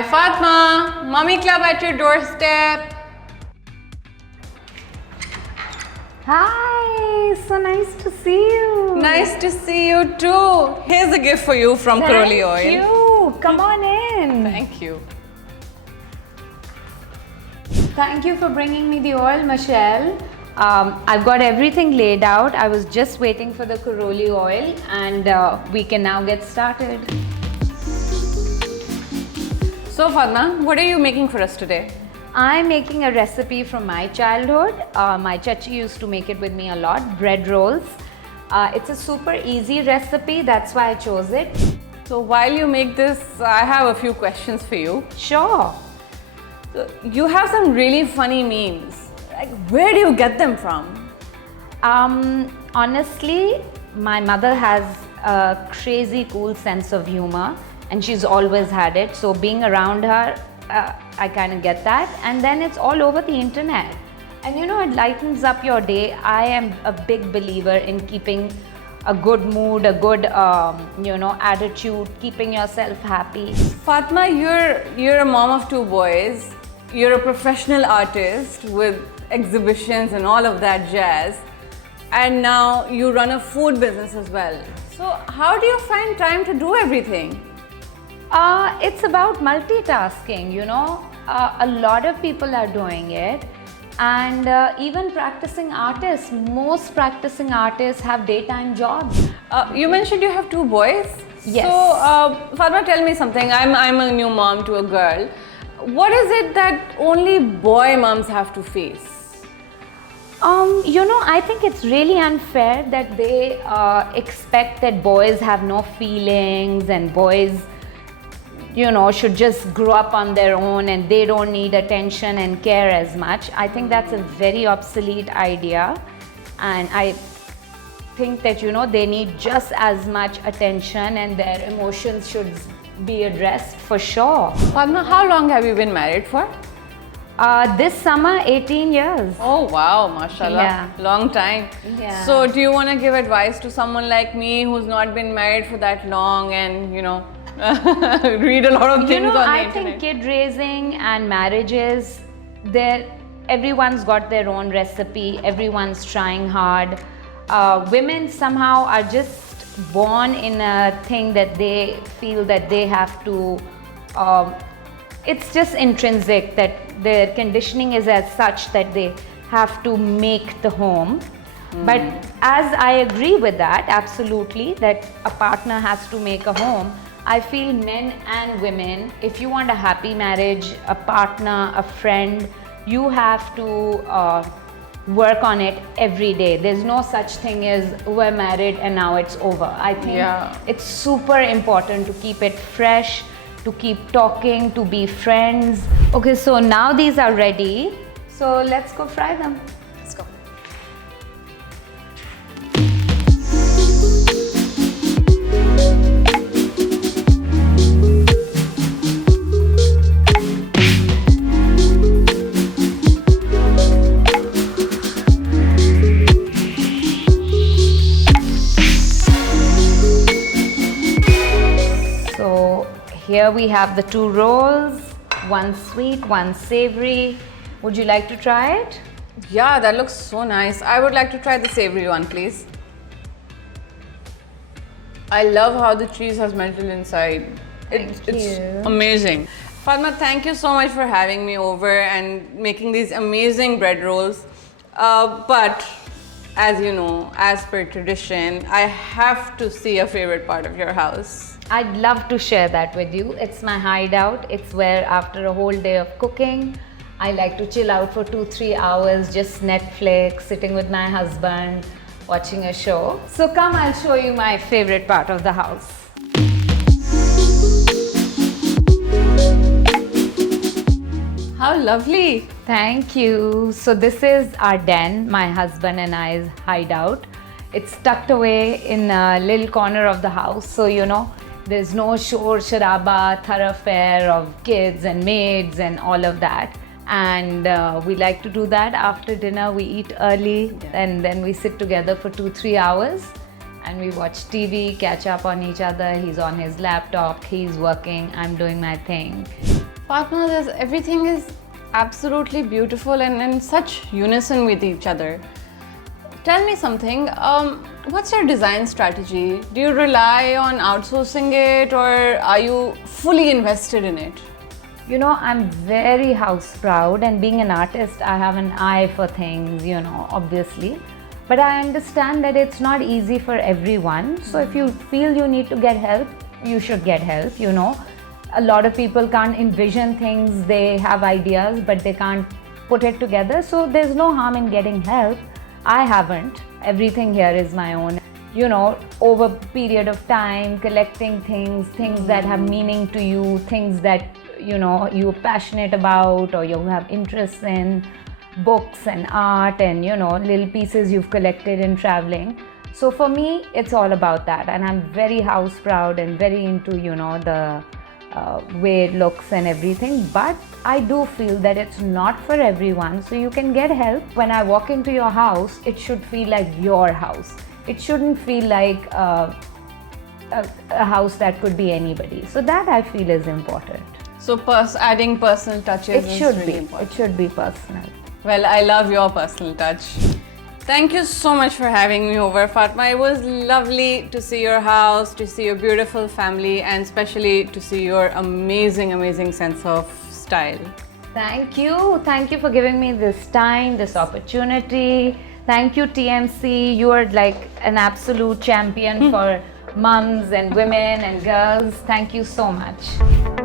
Hi Fatma, Mummy Club at your doorstep. Hi, so nice to see you. Nice to see you too. Here's a gift for you from Karoli Oil. Thank you. Come on in. Thank you. Thank you for bringing me the oil, Michelle. I've got everything laid out. I was just waiting for the Karoli oil and we can now get started. So Fatma, what are you making for us today? I'm making a recipe from my childhood. My chachi used to make it with me a lot, bread rolls. It's a super easy recipe, that's why I chose it. So while you make this, I have a few questions for you. Sure. So you have some really funny memes. Like, where do you get them from? Honestly, my mother has a crazy cool sense of humor and she's always had it. So being around her, I kind of get that. And then it's all over the internet. And you know, it lightens up your day. I am a big believer in keeping a good mood, a good, attitude, keeping yourself happy. Fatma, you're a mom of two boys. You're a professional artist with exhibitions and all of that jazz. And now you run a food business as well. So how do you find time to do everything? It's about multitasking, you know. A lot of people are doing it. And even practicing artists, most practicing artists have daytime jobs. You mentioned you have two boys. Yes. So, Fatma, tell me something. I'm a new mom to a girl. What is it that only boy moms have to face? I think it's really unfair that they expect that boys have no feelings and boys, should just grow up on their own and they don't need attention and care as much. I think that's a very obsolete idea. And I think that, they need just as much attention and their emotions should be addressed for sure. Fatma, how long have you been married for? This summer, 18 years. Oh wow, mashallah, Yeah. long time. Yeah. So do you want to give advice to someone like me who's not been married for that long and, read a lot of things on the I internet? think kid raising and marriages, everyone's got their own recipe, everyone's trying hard. Women somehow are just born in a thing that they feel that they have to, it's just intrinsic that their conditioning is as such that they have to make the home. But as I agree with that, absolutely, that a partner has to make a home, I feel men and women, if you want a happy marriage, a partner, a friend, you have to work on it every day. There's no such thing as we're married and now it's over. I think it's super important to keep it fresh, to keep talking, to be friends. Okay, so now these are ready. So let's go fry them. Let's go. Here we have the two rolls, one sweet, one savory. Would you like to try it? Yeah, that looks so nice. I would like to try the savory one, please. I love how the cheese has melted inside. It's amazing. Fatma, thank you so much for having me over and making these amazing bread rolls. But as you know, as per tradition, I have to see a favorite part of your house. I'd love to share that with you. It's my hideout. It's where after a whole day of cooking, I like to chill out for 2-3 hours, just Netflix, sitting with my husband, watching a show. So come, I'll show you my favorite part of the house. How lovely. Thank you. So this is our den, my husband and I's hideout. It's tucked away in a little corner of the house. So, there's no shore, sharaba, thoroughfare of kids and maids and all of that. And we like to do that after dinner. We eat early and then we sit together for 2-3 hours and we watch TV, catch up on each other. He's on his laptop, he's working, I'm doing my thing. Fatma, everything is absolutely beautiful and in such unison with each other. Tell me something, what's your design strategy? Do you rely on outsourcing it or are you fully invested in it? You know, I'm very house proud, and being an artist, I have an eye for things, you know, obviously. But I understand that it's not easy for everyone. So if you feel you need to get help, you should get help, you know. A lot of people can't envision things, they have ideas, but they can't put it together. So there's no harm in getting help. I haven't. Everything here is my own. You know, over period of time, collecting things that have meaning to you, things that, you know, you're passionate about or you have interests in, books and art and, you know, little pieces you've collected in traveling. So for me, it's all about that. And I'm very house proud and very into, you know, the way it looks and everything. But I do feel that it's not for everyone. So you can get help. When I walk into your house, it should feel like your house. It shouldn't feel like a house that could be anybody. So that I feel is important. So adding personal touches It should is really be. important. It should be personal. Well, I love your personal touch. Thank you so much for having me over, Fatma. It was lovely to see your house, to see your beautiful family, and especially to see your amazing, amazing sense of style. Thank you. Thank you for giving me this time, this opportunity. Thank you, TMC. You are like an absolute champion for mums and women and girls. Thank you so much.